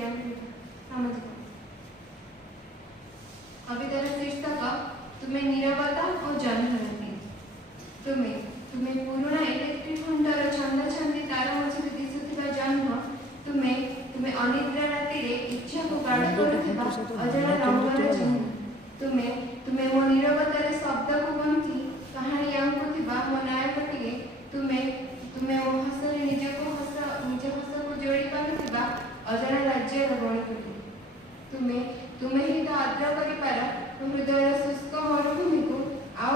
सामाजिक कवितार शीर्षक तुम्हें नीरवता और जनधरती। तुम्हें पुराणा इलेक्ट्रिक खुंटर छंद छंदी तार मझे दिशुवा जन्म तुम्हें अनिद्रा राति इच्छा को गाढ़ करुवा अजଣା रंगर चिन्ह तुम्हें मो नीरवतार शब्द को गंथि कहानी आंकुवा मो नायकटिए तुम्हें मो हसरे निज हस को जोड़ी पारुवा अजଣା राज्यर गणिकटी तुम्हें ही तो आद्र कर हृदय शुष्क मरुभूमि को आउ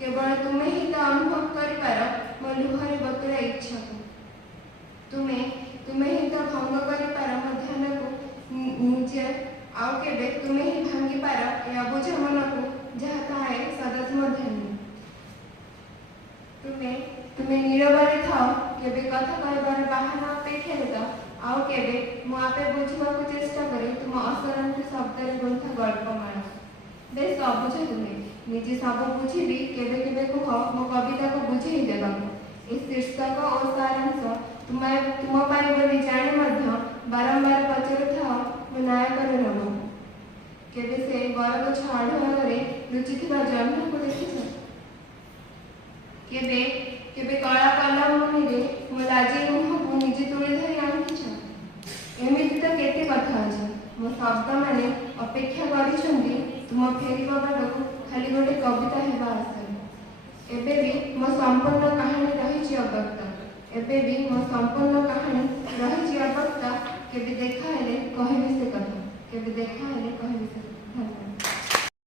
केवल तुम्हें ही तो अनुभव कर मो लुहरे बतुरा इच्छा को तुम्हें ही तो भंग कर मो ध्यान को निजे आउ केबे तुम्हें ही भांगी पार ए अबुझ मन को जहाँ थाए सदा तुम ध्यान तुम्हें नीरव थाओ केबे कथा कहबार बाहर अपेक्षा तो आउ केबे मु आपे बुझवा को चेष्टा करी तुम असरंत शब्द रे गुंथा गल्पमाला बेस अबुझ तुम्हें निजे सब बुझिबी केबे केबे कह मो कविता को बुझेई देबा ए शीर्षक और सारांश तुम पाई बोली जाने मध्य बारंबार पचारुथाओ मो नायकर नाम केबे से बरगछ आढ़ुआरे लुचिथिबा जह्न को देखिछ केबे कला कलम मुनि मो लाजी मुह को निजे तुली धरी आंकिछ एमिति तो केते कथा अछि मो शब्द माने अपेक्षा करिछन्ति तुम फेरिबा बाटको खाली गोटे कविता हेबा आशा एबे भी मो संपूर्ण कहानी रहिछि अव्यक्त केबे देखा हेले कहबी से कथा केबे देखा हेले कहबी से धन्यवाद।